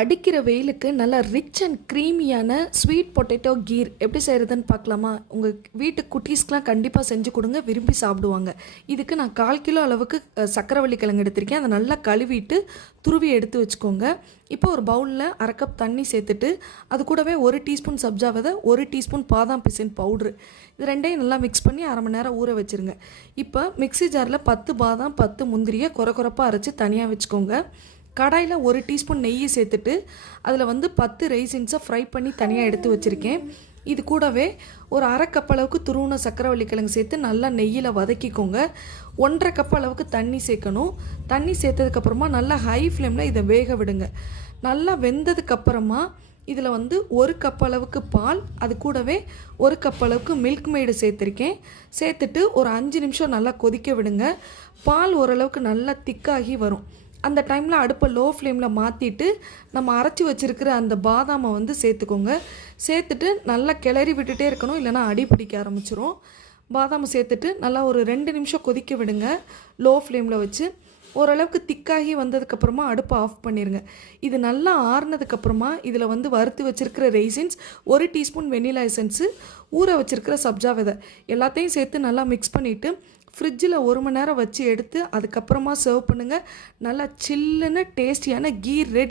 அடிக்கிற வெயிலுக்கு நல்லா ரிச் அண்ட் க்ரீமியான ஸ்வீட் பொட்டேட்டோ கீர் எப்படி செய்கிறதுன்னு பார்க்கலாமா? உங்கள் வீட்டு குட்டீஸ்க்கெலாம் கண்டிப்பாக செஞ்சு கொடுங்க, விரும்பி சாப்பிடுவாங்க. இதுக்கு நான் 1/4 கிலோ அளவுக்கு சக்கரவள்ளி கிழங்கு எடுத்திருக்கேன். அதை நல்லா கழுவிட்டு துருவி எடுத்து வச்சுக்கோங்க. இப்போ ஒரு பவுலில் 1/2 கப் தண்ணி சேர்த்துட்டு அது கூடவே 1 டீஸ்பூன் சப்ஜா விதை, 1 டீஸ்பூன் பாதாம் பிசின் பவுட்ரு, இது ரெண்டையும் நல்லா மிக்ஸ் பண்ணி 1/2 மணி நேரம் ஊற வச்சுருங்க. இப்போ மிக்ஸி ஜாரில் 10 பாதாம் 10 முந்திரியை கொரப்பாக அரைச்சி தனியாக வச்சுக்கோங்க. கடாயில் 1 டீஸ்பூன் நெய்யை சேர்த்துட்டு அதில் 10 ரைசின்ஸை ஃப்ரை பண்ணி தனியாக எடுத்து வச்சுருக்கேன். இது கூடவே ஒரு 1/2 கப் அளவுக்கு துருவின சக்கரவள்ளி கிழங்கு சேர்த்து நல்லா நெய்யில் வதக்கிக்கோங்க. 1/2 கப் அளவுக்கு தண்ணி சேர்க்கணும். தண்ணி சேர்த்ததுக்கப்புறமா நல்லா ஹை ஃப்ளேமில் இதை வேக விடுங்க. நல்லா வெந்ததுக்கப்புறமா இதில் 1 கப் அளவுக்கு பால், அது கூடவே 1 கப் அளவுக்கு மில்க் மேடு சேர்த்துருக்கேன். சேர்த்துட்டு ஒரு 5 நிமிஷம் நல்லா கொதிக்க விடுங்க. பால் ஓரளவுக்கு நல்லா திக்காகி வரும். அந்த டைமில் அடுப்பை லோ ஃப்ளேமில் மாற்றிட்டு நம்ம அரைச்சி வச்சுருக்கிற அந்த பாதாமை சேர்த்துக்கோங்க. சேர்த்துட்டு நல்லா கிளறி விட்டுட்டே இருக்கணும், இல்லைனா அடி பிடிக்க ஆரம்பிச்சிரும். பாதாமை சேர்த்துட்டு நல்லா ஒரு 2 நிமிஷம் கொதிக்க விடுங்க லோ ஃப்ளேமில் வச்சு. ஓரளவுக்கு திக்காகி வந்ததுக்கப்புறமா அடுப்பை ஆஃப் பண்ணிடுங்க. இது நல்லா ஆறுனதுக்கப்புறமா இதில் வறுத்து வச்சுருக்கிற ரெய்சின்ஸ், 1 டீஸ்பூன் வெனிலா எசன்ஸு, ஊற வச்சுருக்கிற சப்ஜா விதை எல்லாத்தையும் சேர்த்து நல்லா மிக்ஸ் பண்ணிவிட்டு ஃப்ரிட்ஜில் 1 மணி நேரம் வச்சு எடுத்து அதுக்கப்புறமா சர்வ் பண்ணுங்கள். நல்லா சில்லுன்னு டேஸ்டியான கீர் ரெடி.